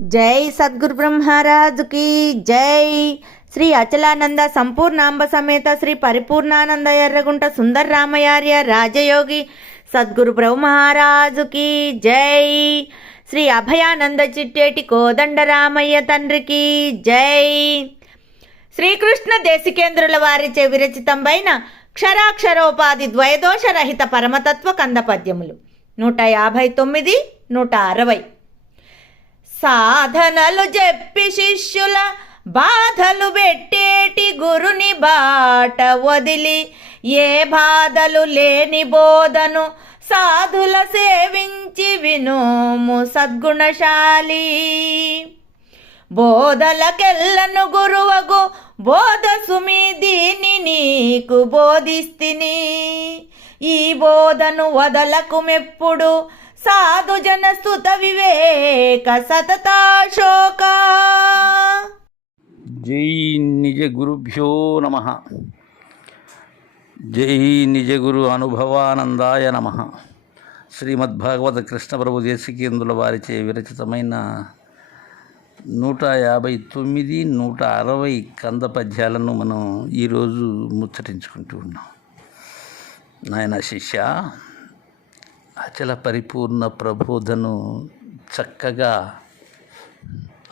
జై సద్గురు బ్రహ్మరాజుకి జై. శ్రీ అచలానంద సంపూర్ణాంబ సమేత శ్రీ పరిపూర్ణానంద ఎర్రగుంట సుందర రామయార్య రాజయోగి సద్గురు బ్రహ్మరాజుకి జై. శ్రీ అభయానంద చిట్టేటి కోదండ రామయ్య తండ్రికి జై. శ్రీకృష్ణ దేశికేంద్రుల వారిచే విరచితంపైన క్షరాక్షరోపాధి ద్వయదోషరహిత పరమతత్వ కంద పద్యములు 159, 160. సాధనలు చెప్పి శిష్యుల బాధలు పెట్టేటి గురుని బాట వదిలి, ఏ బాధలు లేని బోధను సాధుల సేవించి వినోము సద్గుణశాలి. బోధలకెల్లను గురువగు బోధ సుమి దీని నీకు బోధిస్తిని, ఈ బోధను వదలకు మెప్పుడు సాధు జన స్తుత వివేక సతతాశోక. జై నిజ గురుభ్యో నమ. జై నిజ గురు అనుభవానందాయ నమ. శ్రీమద్భాగవత కృష్ణ ప్రభు దేశికేంద్రుల వారిచే విరచితమైన 159, 160 కంద పద్యాలను మనం ఈరోజు ముచ్చటించుకుంటూ ఉన్నాం. నాయన శిష్య, అచల పరిపూర్ణ ప్రబోధను చక్కగా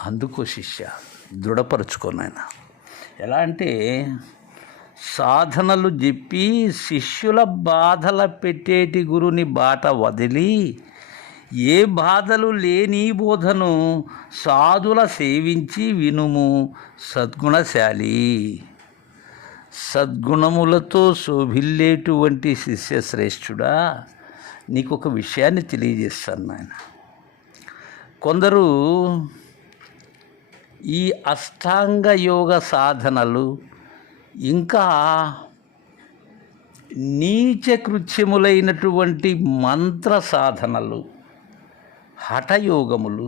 అందుకో శిష్య, దృఢపరుచుకో నాయన. ఎలా అంటే, సాధనలు చెప్పి శిష్యుల బాధల పెట్టేటి గురుని బాట వదిలి, ఏ బాధలు లేని బోధను సాధుల సేవించి వినుము సద్గుణశాలి. సద్గుణములతో శోభిల్లేటువంటి శిష్యశ్రేష్ఠుడా, నీకు ఒక విషయాన్ని తెలియజేస్తాను నాయన. కొందరు ఈ అష్టాంగ యోగ సాధనలు ఇంకా నీచకృత్యములైనటువంటి మంత్ర సాధనలు, హఠయోగములు,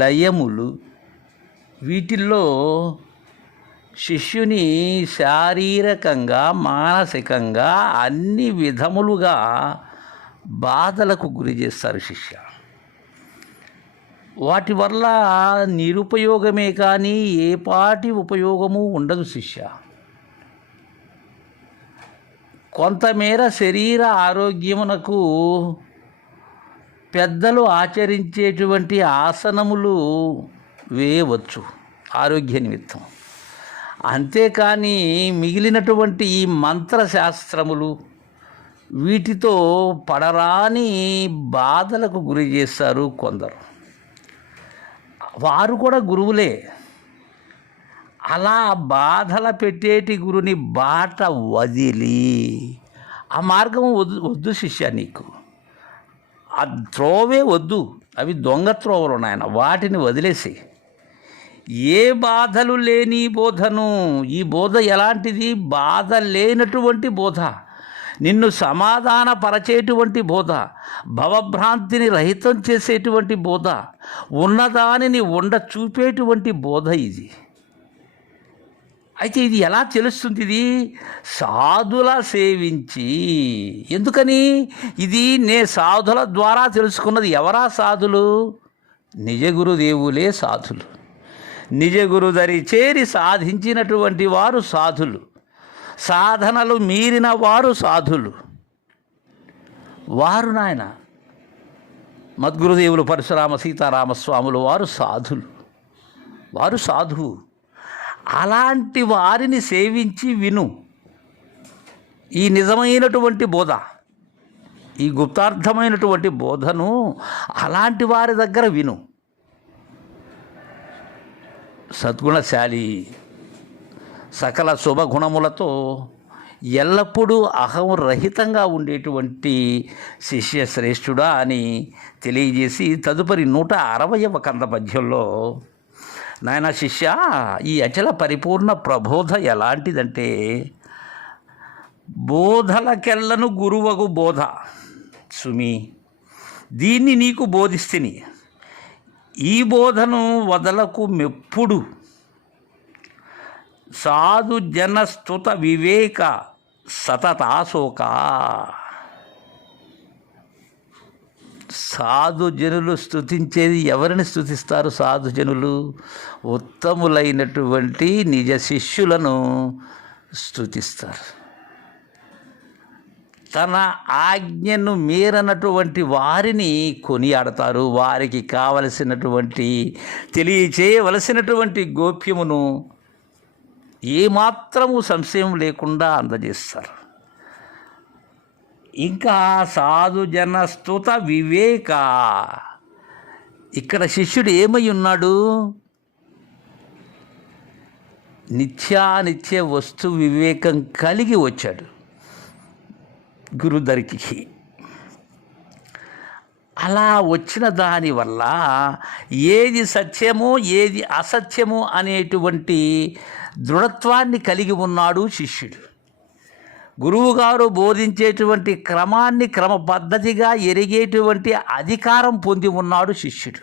లయములు, వీటిల్లో శిష్యుని శారీరకంగా మానసికంగా అన్ని విధములుగా బాధలకు గురి చేస్తారు శిష్య. వాటి వల్ల నిరుపయోగమే కానీ ఏ పాటి ఉపయోగము ఉండదు శిష్య. కొంతమేర శరీర ఆరోగ్యమునకు పెద్దలు ఆచరించేటువంటి ఆసనములు వేయవచ్చు ఆరోగ్య నిమిత్తం. అంతేకాని మిగిలినటువంటి ఈ మంత్రశాస్త్రములు వీటితో పడరాని బాధలకు గురి చేస్తారు కొందరు. వారు కూడా గురువులే. అలా బాధల పెట్టేటి గురుని బాట వదిలి, ఆ మార్గం వద్దు శిష్య, నీకు ఆ త్రోవే వద్దు. అవి దొంగ త్రోవలు నాయన, వాటిని వదిలేసి ఏ బాధలు లేని బోధను. ఈ బోధ ఎలాంటిది? బాధ లేనటువంటి బోధ, నిన్ను సమాధానపరచేటువంటి బోధ, భవభ్రాంతిని రహితం చేసేటువంటి బోధ, ఉన్నదానిని చూపేటువంటి బోధ ఇది. అయితే ఇది ఎలా తెలుస్తుంది? ఇది సాధుల సేవించి. ఎందుకని? ఇది సాధుల ద్వారా తెలుసుకున్నది. ఎవరా సాధులు? నిజ గురుదేవులే సాధులు. నిజ గురుదరి చేరి సాధించినటువంటి వారు సాధులు. సాధనలు మీరిన వారు సాధులు. వారు నాయన మద్గురుదేవులు పరశురామ సీతారామస్వాములు వారు సాధులు. వారు సాధువు. అలాంటి వారిని సేవించి విను ఈ నిజమైనటువంటి బోధ, ఈ గుప్తార్థమైనటువంటి బోధను అలాంటి వారి దగ్గర విను. సద్గుణశాలి, సకల శుభగుణములతో ఎల్లప్పుడూ అహంరహితంగా ఉండేటువంటి శిష్యశ్రేష్ఠుడా అని తెలియజేసి తదుపరి 160వ కంద పద్యంలో, నాయన శిష్య, ఈ అచల పరిపూర్ణ ప్రబోధ ఎలాంటిదంటే, బోధలకెల్లను గురువగు బోధ సుమి దీన్ని నీకు బోధిస్తిని, ఈ బోధను వదలకు మెప్పుడు సాధు జనస్తుత వివేక సతతాశోక. సాధుజనులు స్తుతించేది ఎవరిని స్తుతిస్తారు? సాధుజనులు ఉత్తములైనటువంటి నిజ శిష్యులను స్తుతిస్తారు. తన ఆజ్ఞను మీరనటువంటి వారిని కొనియాడతారు. వారికి కావలసినటువంటి తెలియచేయవలసినటువంటి గోప్యమును ఏమాత్రము సంశయం లేకుండా అందజేస్తారు. ఇంకా సాధుజన స్తుత వివేక, ఇక్కడ శిష్యుడు ఏమై ఉన్నాడు? నిత్యానిత్య వస్తు వివేకం కలిగి వచ్చాడు గురుదరికి. అలా వచ్చిన దానివల్ల ఏది సత్యమో ఏది అసత్యమో అనేటువంటి దృఢత్వాన్ని కలిగి ఉన్నాడు శిష్యుడు. గురువుగారు బోధించేటువంటి క్రమాన్ని క్రమ పద్ధతిగా ఎరిగేటువంటి అధికారం పొంది ఉన్నాడు శిష్యుడు.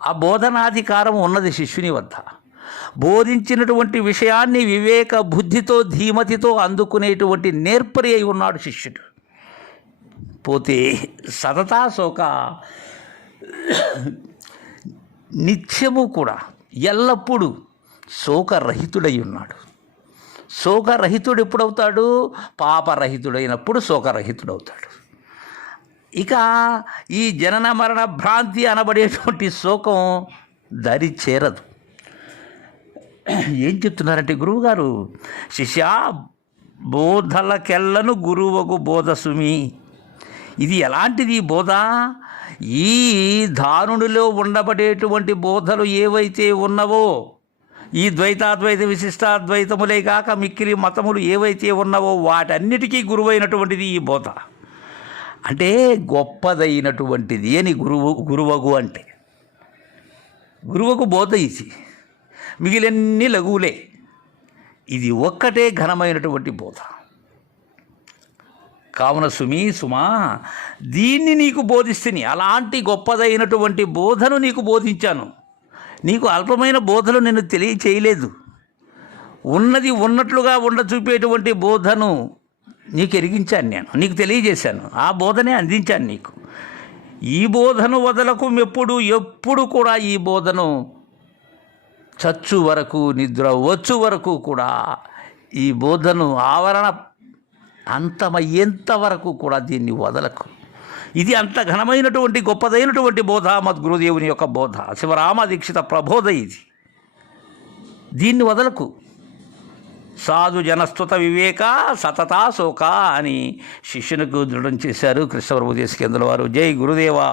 ఆ బోధనాధికారం ఉన్నది శిష్యుని వద్ద. బోధించినటువంటి విషయాన్ని వివేక బుద్ధితో ధీమతితో అందుకునేటువంటి నేర్పరి అయి ఉన్నాడు శిష్యుడు. పోతే సతతాశోక నిత్యము కూడా ఎల్లప్పుడూ శోకరహితుడై ఉన్నాడు. శోకరహితుడు ఎప్పుడవుతాడు? పాపరహితుడైనప్పుడు శోకరహితుడవుతాడు. ఇక ఈ జనన మరణ భ్రాంతి అనబడేటువంటి శోకం దరి చేరదు. ఏం చెప్తున్నారంటే గురువుగారు, శిష్య బోధలకెల్లను గురువకు బోధ సుమి. ఇది ఎలాంటిది బోధ? ఈ ధారునిలో ఉండబడేటువంటి బోధలు ఏవైతే ఉన్నవో, ఈ ద్వైతాద్వైత విశిష్టాద్వైతములే కాక మిక్కిలి మతములు ఏవైతే ఉన్నవో వాటన్నిటికీ గురువైనటువంటిది ఈ బోధ. అంటే గొప్పదైనటువంటిది అని గురువగు అంటే. గురువకు బోధ ఇది, మిగిలిన్ని లఘువులే. ఇది ఒక్కటే ఘనమైనటువంటి బోధ. కావున సుమా, దీన్ని నీకు బోధిస్తుని, అలాంటి గొప్పదైనటువంటి బోధను నీకు బోధించాను. నీకు అల్పమైన బోధలు నేను తెలియచేయలేదు. ఉన్నది ఉన్నట్లుగా చూపేటువంటి బోధను నీకు ఎరిగించాను, నేను నీకు తెలియజేశాను. ఆ బోధనే అందించాను నీకు. ఈ బోధను వదలకు ఎప్పుడు కూడా ఈ బోధను చచ్చు వరకు, నిద్ర వచ్చు వరకు కూడా ఈ బోధను ఆవరణ అంతమయ్యేంత వరకు కూడా దీన్ని వదలకు. ఇది అంత ఘనమైనటువంటి గొప్పదైనటువంటి బోధ, మద్గురుదేవుని యొక్క బోధ, శివరామ దీక్షిత ప్రబోధ ఇది. దీన్ని వదలకు. సాధు జనస్తుత వివేక సతతా శోక అని శిష్యునికి దృఢం చేశారు కృష్ణ ప్రభు దేశికేంద్రుల వారు. జై గురుదేవా.